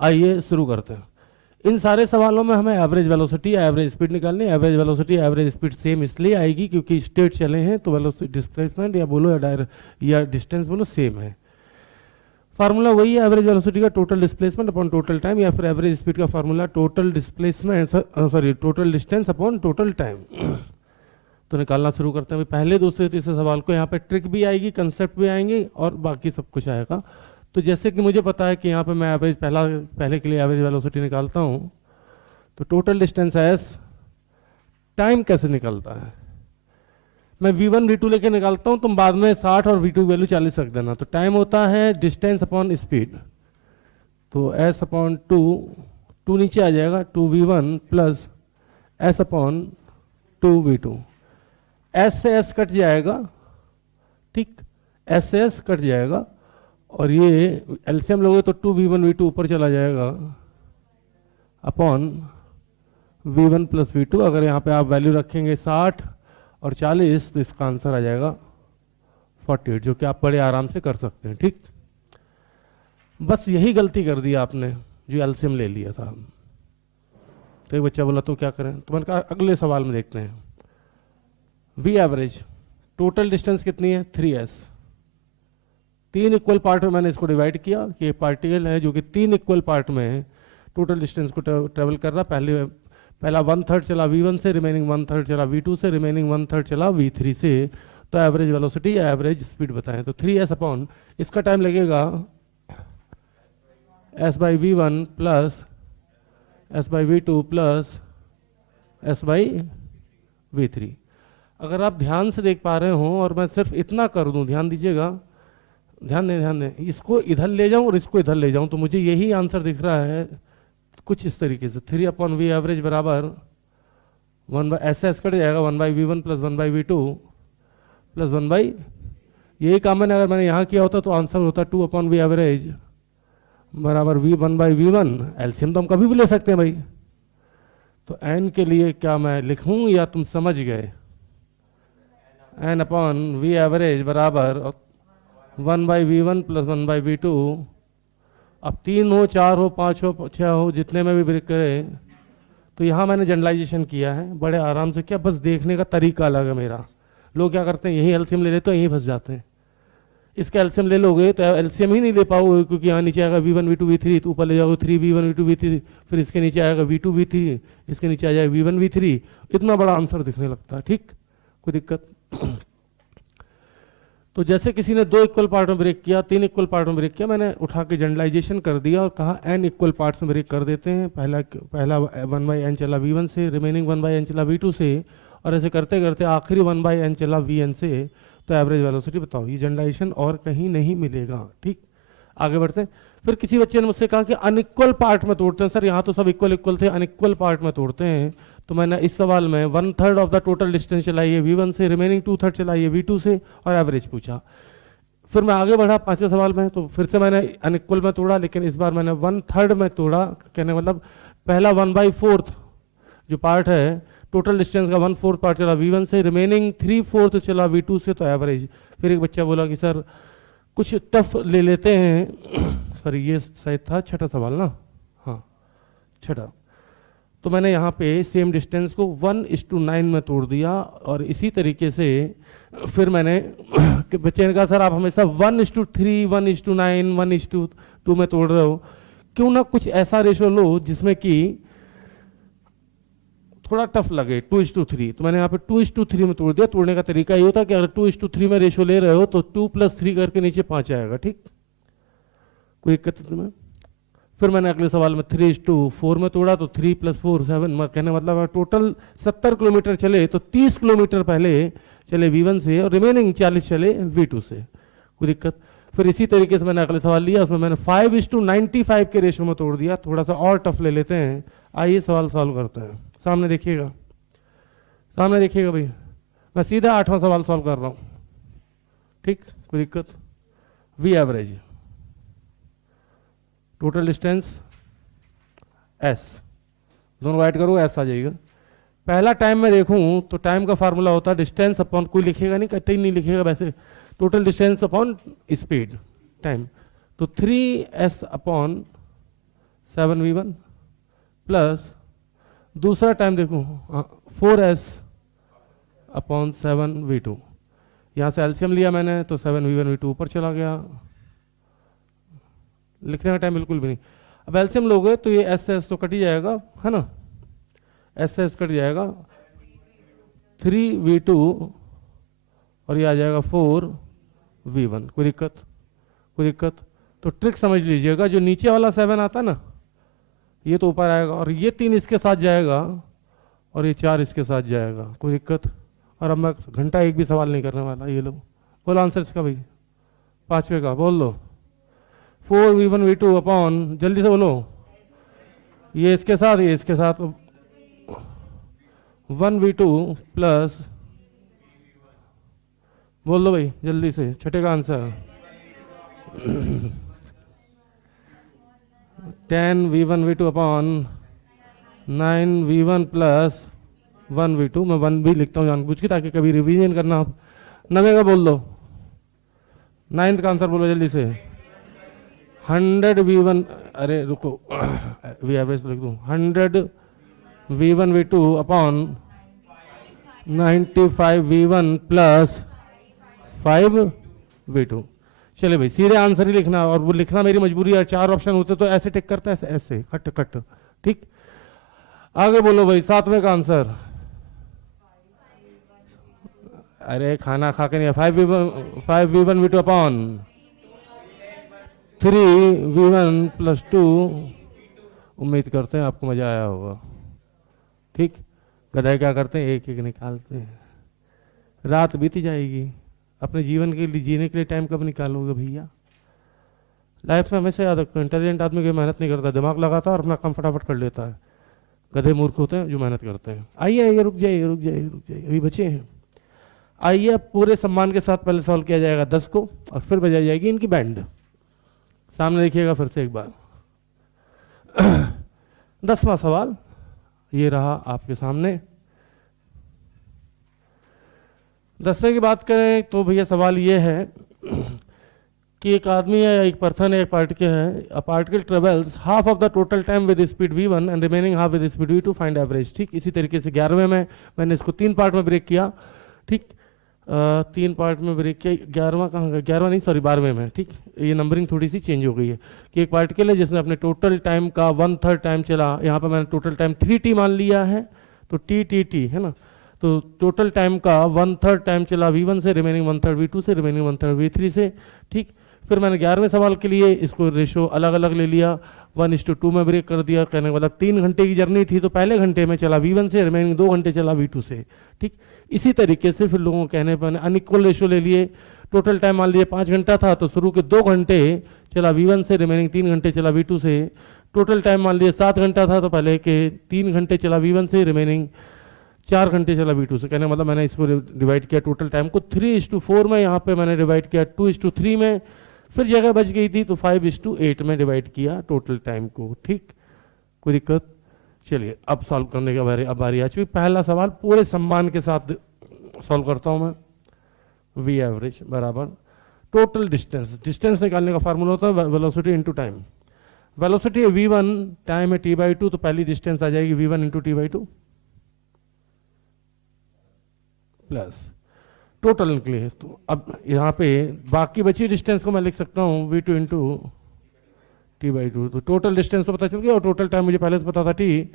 आइए शुरू करते हैं। इन सारे सवालों में हमें एवरेज वेलोसिटी एवरेज स्पीड निकालनी है। Average velocity average speed same इसलिए आएगी क्योंकि स्टेट चले हैं तो वेलोसिटी डिस्प्लेसमेंट या बोलो या डिस्टेंस बोलो सेम है। फार्मूला वही है एवरेज वेलोसिटी का, total displacement upon total time, या फिर एवरेज स्पीड का formula total displacement total distance upon total time. तो निकालना शुरू करते हैं। पहले दूसरे तीसरे सवाल को यहाँ पे ट्रिक भी आएगी, कंसेप्ट भी आएंगे और बाकी सब कुछ आएगा। तो जैसे कि मुझे पता है कि यहाँ पे मैं एवरेज पहले के लिए एवरेज वेलोसिटी निकालता हूँ, तो टोटल डिस्टेंस एस टाइम कैसे निकलता है, मैं v1 v2 लेके निकालता हूँ, तुम बाद में 60 और v2 वैल्यू 40 रख देना। तो टाइम होता है डिस्टेंस अपॉन स्पीड, तो s अपॉन 2 नीचे आ जाएगा 2v1 plus s upon 2v2। s से s कट जाएगा, ठीक, s से s कट जाएगा और ये एलसीएम लोगे तो 2v1 v2 ऊपर चला जाएगा अपॉन v1 प्लस v2। अगर यहाँ पे आप वैल्यू रखेंगे 60 और 40 तो इसका आंसर आ जाएगा 48, जो कि आप बड़े आराम से कर सकते हैं। ठीक, बस यही गलती कर दी आपने जो एलसीएम ले लिया था। तो एक बच्चा बोला तो क्या करें, तो मैंने कहा अगले सवाल में देखते हैं। वी एवरेज टोटल डिस्टेंस कितनी है 3s, 3 इक्वल पार्ट में मैंने इसको डिवाइड किया कि ये पार्टिकल है जो कि 3 इक्वल पार्ट में टोटल डिस्टेंस को ट्रेवल कर रहा। पहला 1/3 चला v1 से, रिमेनिंग 1/3 चला v2 से, रिमेनिंग 1/3 चला v3 से। तो एवरेज वेलोसिटी या एवरेज स्पीड बताएं, तो 3s अपॉन इसका टाइम लगेगा s by v1 plus s by v2 plus s by v3। अगर आप ध्यान से देख पा रहे हो और मैं सिर्फ इतना कर दूं, ध्यान दीजिएगा, ध्यान दें, इसको इधर ले जाऊं और इसको इधर ले जाऊं तो मुझे यही आंसर दिख रहा है कुछ इस तरीके से। 3 अपॉन वी एवरेज बराबर 1 बाई एस कट जाएगा 1 by v1 plus 1 by v2 plus 1 by, यही काम मैंने अगर मैंने यहाँ किया होता तो आंसर होता 2 अपॉन वी एवरेज बराबर v1 बाई v1। एलसीएम तो हम कभी भी ले सकते हैं भाई। तो n के लिए क्या मैं लिखूं या तुम समझ गए, n अपॉन वी एवरेज बराबर 1 by v1 plus 1 by v2। अब 3 हो 4 हो 5 हो 6 हो जितने में भी ब्रेक करे, तो यहाँ मैंने जनरलाइजेशन किया है बड़े आराम से। क्या, बस देखने का तरीका अलग है मेरा। लोग क्या करते हैं, यही एलसीएम ले लेते हैं, यहीं फंस जाते हैं। इसका एलसीएम ले लोगे तो एलसीएम ही नहीं ले पाओगे, क्योंकि यहाँ नीचे आएगा v1 v2 v3, तो ऊपर ले जाओगे 3v1 v2 v3, फिर इसके नीचे आएगा v2 v3, इसके नीचे आ जाएगा v1 v3, इतना बड़ा आंसर दिखने लगता है। ठीक, कोई दिक्कत। तो जैसे किसी ने 2 इक्वल पार्ट में ब्रेक किया, 3 इक्वल पार्ट में ब्रेक किया, मैंने उठा के जनरलाइजेशन कर दिया और कहा n इक्वल पार्ट्स में ब्रेक कर देते हैं। पहला 1 बाई n चला v1 से, रिमेनिंग 1 बाई n चला v2 से, और ऐसे करते करते आखिरी 1 बाई n चला vn से। तो एवरेज वेलोसिटी बताओ, ये जनरलाइजेशन और कहीं नहीं मिलेगा। ठीक, आगे बढ़ते हैं। फिर किसी बच्चे ने मुझसे कहा कि अनइक्वल पार्ट में तोड़ते हैं। सर यहाँ तो सब इक्वल इक्वल थे, अनइक्वल पार्ट में तोड़ते हैं। तो मैंने इस सवाल में 1/3 ऑफ द टोटल डिस्टेंस चलाई है v1 से, रिमेनिंग 2/3 चलाई है v2 से, और एवरेज पूछा। फिर मैं आगे बढ़ा 5वें सवाल में, तो फिर से मैंने अनइक्वल में तोड़ा, लेकिन इस बार मैंने 1/3 में तोड़ा। कहने मतलब पहला 1/4 जो पार्ट है टोटल डिस्टेंस का 1/4 पार्ट चला v1 से, रिमेनिंग 3/4 चला v2 से, तो एवरेज। फिर एक बच्चा बोला कि सर कुछ टफ ले लेते हैं। सर ये शायद था 6ठा सवाल ना, हाँ 6ठा। तो मैंने यहाँ पे सेम डिस्टेंस को 1:9 में तोड़ दिया, और इसी तरीके से फिर मैंने बच्चे ने कहा सर आप हमेशा 1:3, 1:9, 1:2 में तोड़ रहे हो, क्यों ना कुछ ऐसा रेशो लो जिसमें कि थोड़ा टफ लगे, 2:3। तो मैंने यहाँ पे 2:3 में तोड़ दिया। तोड़ने का तरीका ये होता है कि अगर 2:3 में रेशो ले रहे हो तो 2 + 3 करके नीचे 5 आएगा। ठीक, कोई दिक्कत तुम्हें। फिर मैंने अगले सवाल में 3:4 में तोड़ा, तो 3 + 4 7। कहने मतलब टोटल 70 किलोमीटर चले तो 30 किलोमीटर पहले चले v1 से और रिमेनिंग 40 चले v2 से। कोई दिक्कत। फिर इसी तरीके से मैंने अगले सवाल लिया, उसमें मैंने 5:95 के रेशो में तोड़ दिया। थोड़ा सा और टफ ले लेते हैं, आइए सवाल सॉल्व करते हैं। सामने देखिएगा, सामने देखिएगा भाई, मैं सीधा 8वां सवाल सॉल्व कर रहा हूँ। ठीक, कोई दिक्कत। We average total distance s, दोनों ऐड करो s आ जाएगा। पहला टाइम में देखूं तो टाइम का फार्मूला होता है डिस्टेंस अपॉन, कोई लिखेगा नहीं, कहीं नहीं लिखेगा वैसे, total distance upon speed time. तो 3s अपॉन 7v1 प्लस दूसरा टाइम देखो 4s अपॉन 7v2। यहाँ से एलसीएम लिया मैंने तो 7v1v2 ऊपर चला गया, लिखने का टाइम बिल्कुल भी नहीं। अब एलसीएम लोगे तो ये एस एस तो कट ही जाएगा, है ना, एस एस कट जाएगा, 3v2 और ये आ जाएगा 4v1। कोई दिक्कत? कोई दिक्कत? तो ट्रिक समझ लीजिएगा, जो नीचे वाला 7 आता ना ये तो ऊपर आएगा और ये 3 इसके साथ जाएगा और ये 4 इसके साथ जाएगा। कोई दिक्कत? और अब मैं घंटा एक भी सवाल नहीं करने वाला। ये लो बोलो आंसर इसका भाई, पांचवे का बोल दो। 4v1v2 अपॉन, जल्दी से बोलो, ये इसके साथ, ये इसके साथ 1v2 प्लस, बोल दो भाई जल्दी से, छठे का answer 10v1v2 upon 9v1 plus 1v2। मैं 1 भी लिखता हूँ जानबूझ के ताकि कभी रिवीजन करना हो। नवे का बोल दो, 9th का आंसर बोलो जल्दी से। 100v1, अरे रुको वी एवरेज लिख दूँ, 100v1v2 upon 95v1 plus 5v2। चले भाई सीधे आंसर ही लिखना, और वो लिखना मेरी मजबूरी है, 4 ऑप्शन होते तो ऐसे टिक करता है, ऐसे ऐसे कट कट। ठीक, आगे बोलो भाई 7वें का आंसर। अरे खाना खा के नहीं, 5v1v2 अपॉन 3v1 प्लस 2। उम्मीद करते हैं आपको मजा आया होगा। ठीक, गधाई क्या करते हैं, एक एक निकालते हैं। रात बीती जाएगी, अपने जीवन के लिए जीने के लिए टाइम कब निकालोगे भैया? लाइफ में हमेशा याद रखो, इंटेलिजेंट आदमी कोई मेहनत नहीं करता, दिमाग लगाता है और अपना काम फटाफट कर लेता है। गधे मूर्ख होते हैं जो मेहनत करते हैं। आइए आइए, रुक जाइए रुक जाइए रुक जाइए, अभी बचे हैं। आइए अब पूरे सम्मान के साथ पहले सॉल्व किया जाएगा 10 को और फिर बजाई जाएगी इनकी बैंड। सामने देखिएगा फिर से एक बार। 10वां सवाल ये रहा आपके सामने। 10वें की बात करें तो भैया सवाल ये है कि एक आदमी है या एक पर्सन है, एक पार्टिकल है। A particle travels half of the total time with speed v1 and remaining half with speed v2, find average. ठीक, इसी तरीके से 11वें में मैंने इसको 3 पार्ट में ब्रेक किया। ठीक, 3 पार्ट में ब्रेक किया। 11वां कहाँ गया? 11वां नहीं, सॉरी 12वें में। ठीक, ये नंबरिंग थोड़ी सी चेंज हो गई है कि एक पार्टिकल है जिसने अपने टोटल टाइम का 1/3 टाइम चला। यहाँ पर मैंने टोटल टाइम 3t मान लिया है, तो टी है ना, तो टोटल टाइम का 1/3 टाइम चला v1 से, रिमेनिंग 1/3 v2 से, रिमेनिंग 1/3 v3 से। ठीक, फिर मैंने 11वें सवाल के लिए इसको रेशो अलग अलग ले लिया, 1:2 में ब्रेक कर दिया। कहने का मतलब 3 घंटे की जर्नी थी तो पहले घंटे में चला v1 से, रिमेनिंग 2 घंटे चला v2 से। ठीक, इसी तरीके से फिर लोगों के कहने पर अनइक्वल रेशो ले लिए। टोटल टाइम मान लिए 5 घंटा था तो शुरू के 2 घंटे चला v1 से, रिमेनिंग 3 घंटे चला v2 से। टोटल टाइम मान लिए 7 घंटा था तो पहले के 3 घंटे चला v1 से, रिमेनिंग 4 घंटे चला v2 से। कहने मतलब मैंने इसको डिवाइड किया टोटल टाइम को 3:4 में, यहाँ पे मैंने डिवाइड किया 2:3 में, फिर जगह बच गई थी तो 5:8 में डिवाइड किया टोटल टाइम को। ठीक, कोई दिक्कत? चलिए अब सॉल्व करने के बारे अब बारी आ चुकी। पहला सवाल पूरे सम्मान के साथ सॉल्व करता हूँ मैं। वी एवरेज बराबर टोटल डिस्टेंस। डिस्टेंस निकालने का फार्मूला होता है वेलोसिटी इंटू टाइम। वेलोसिटी है v1, टाइम है t/2, तो पहली डिस्टेंस आ जाएगी v1 into t/2 plus total निकले। तो अब यहाँ पे बाकी बची डिस्टेंस को मैं लिख सकता हूँ v2 इंटू t/2। तो टोटल डिस्टेंस तो पता चल गया और टोटल टाइम मुझे पहले से पता था t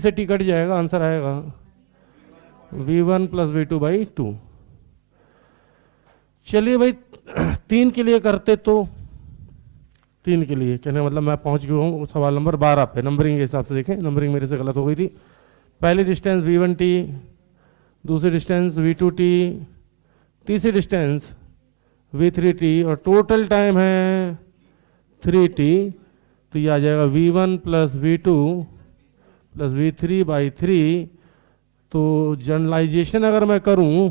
से t कट जाएगा, आंसर आएगा v1 प्लस v2/2। चलिए भाई 3 के लिए करते तो 3 के लिए कहने मतलब मैं पहुंच गया हूँ सवाल नंबर 12 पे। नंबरिंग के हिसाब से देखें, नंबरिंग मेरे से गलत हो गई थी। पहली डिस्टेंस v1t, दूसरी डिस्टेंस v2t, तीसरी डिस्टेंस v3t और टोटल टाइम है 3t। तो ये आ जाएगा v1 plus v2 plus v3/3। तो जनरलाइजेशन अगर मैं करूं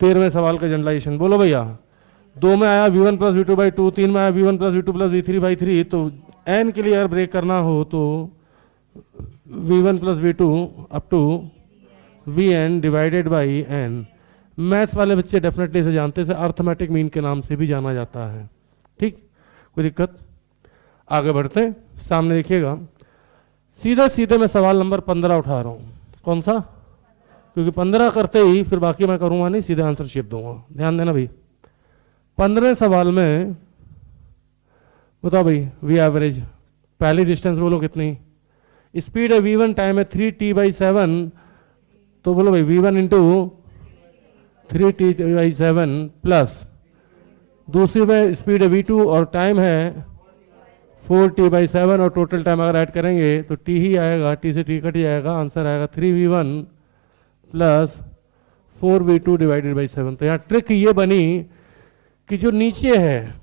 13वें सवाल का जनरलाइजेशन बोलो भैया, 2 में आया v1 प्लस v2/2, 3 में आया v1 plus v2 plus v3/3। तो n के लिए अगर ब्रेक करना हो तो v1 plus v2 up to vn divided by n। Maths वाले बच्चे डेफिनेटली इसे जानते हैं, अर्थमेटिक मीन के नाम से भी जाना जाता है। ठीक, कोई दिक्कत? आगे बढ़ते हैं सामने देखिएगा, सीधे सीधे मैं सवाल नंबर 15 उठा रहा हूँ। कौन सा? क्योंकि 15 करते ही फिर बाकी मैं करूँगा नहीं, सीधे आंसर शेप दूंगा। ध्यान देना भाई, 15वें सवाल में बताओ भाई, वी एवरेज पहली डिस्टेंस बोलो कितनी? स्पीड है v1, टाइम है 3t/7, तो बोलो भाई v1 इंटू 3t/7 प्लस दूसरी में स्पीड है v2 और टाइम है 4t/7, और टोटल टाइम अगर ऐड करेंगे तो t ही आएगा, t से t कट जाएगा, आंसर आएगा 3v1 plus 4v2 divided by 7। तो यहाँ ट्रिक ये बनी कि जो नीचे है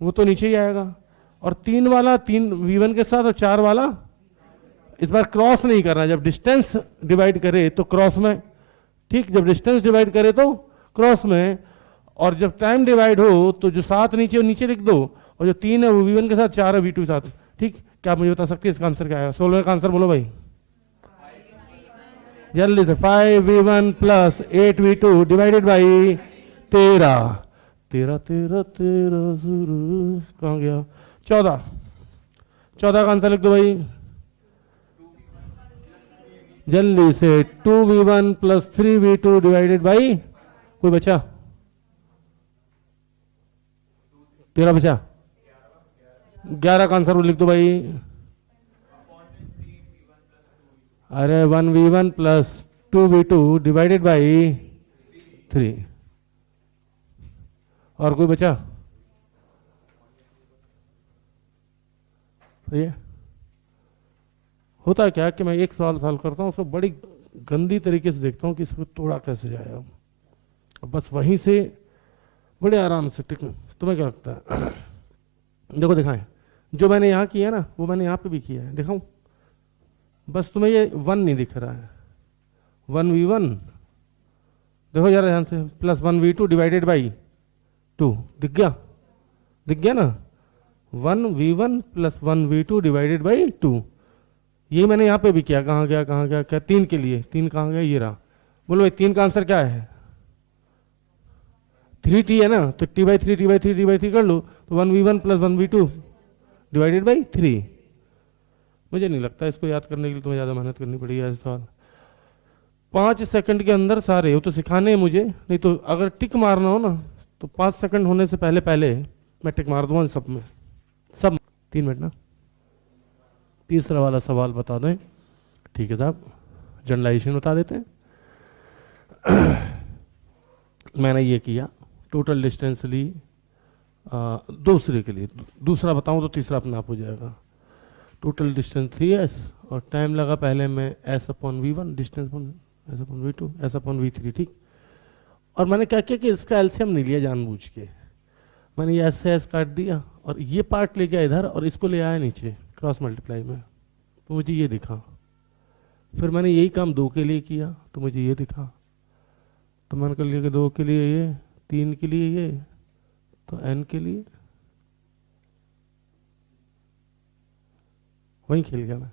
वो तो नीचे ही आएगा, और 3 वाला 3 v1 के साथ और 4 वाला इस बार क्रॉस नहीं करना। जब डिस्टेंस डिवाइड करे तो क्रॉस में, ठीक, जब डिस्टेंस डिवाइड करे तो क्रॉस में, और जब टाइम डिवाइड हो तो जो 7 नीचे नीचे लिख दो, और जो 3 है वो v1 के साथ, 4 है v2 के साथ। ठीक, क्या आप मुझे बता सकते हैं इसका आंसर क्या आएगा? 16 का आंसर बोलो भाई जल्दी से। 5v1 plus 8v2 divided by 13, 13 13 13 कहाँ गया? 14, 14 का आंसर लिख दो भाई जल्दी से। 2v1 plus 3v2 divided by, कोई बचा? 13 बचा, 11 का आंसर लिख दो भाई। अरे 1v1 plus 2v2 divided by 3, और कोई बचा? तो ये होता क्या कि मैं एक सवाल सॉल्व करता हूँ, उसको बड़ी गंदी तरीके से देखता हूँ कि इसको तोड़ा कैसे जाएगा, बस वहीं से बड़े आराम से टिक। तुम्हें क्या लगता है? देखो दिखाएं, जो मैंने यहाँ किया ना वो मैंने यहाँ पे भी किया है, दिखाऊं? बस तुम्हें ये 1 नहीं दिख रहा है, 1v1 देखो जरा ध्यान से, प्लस 1v2 डिवाइडेड बाई 2, दिख गया? दिख गया ना? 1v1 plus 1v2 divided by 2, ये मैंने यहाँ पे भी किया। कहाँ गया, कहाँ गया? क्या 3 के लिए? 3 कहाँ गया? ये रहा। बोलो भाई 3 का आंसर क्या है? 3t है ना, तो t/3 t/3 t/3 कर लो, तो 1v1 plus 1v2 divided by 3। मुझे नहीं लगता इसको याद करने के लिए तुम्हें ज़्यादा मेहनत करनी पड़ेगी ऐसे सवाल। 5 सेकंड के अंदर सारे, वो तो सिखाने हैं मुझे, नहीं तो अगर टिक मारना हो ना तो 5 सेकंड होने से पहले पहले मैं टिक मार दूंगा सब में, सब। 3 मिनट ना। तीसरा वाला सवाल बता दें, ठीक है साहब, जनरलाइजेशन बता देते हैं। मैंने ये किया, टोटल डिस्टेंस ली दूसरे के लिए, दूसरा बताऊं तो तीसरा अपने आप हो जाएगा। टोटल डिस्टेंस 3s और टाइम लगा पहले में s/v1, डिस्टेंस s/v2, s/v3, ठीक। और मैंने क्या किया कि इसका एलसीएम नहीं लिया जानबूझ के, मैंने ये s से s काट दिया और ये पार्ट ले गया इधर और इसको ले आया नीचे क्रॉस मल्टीप्लाई में, तो मुझे ये दिखा। फिर मैंने यही काम 2 के लिए किया तो मुझे ये दिखा। तो मैंने कर लिया कि 2 के लिए ये, 3 के लिए ये, तो n के लिए। वहीं खेल गया मैं।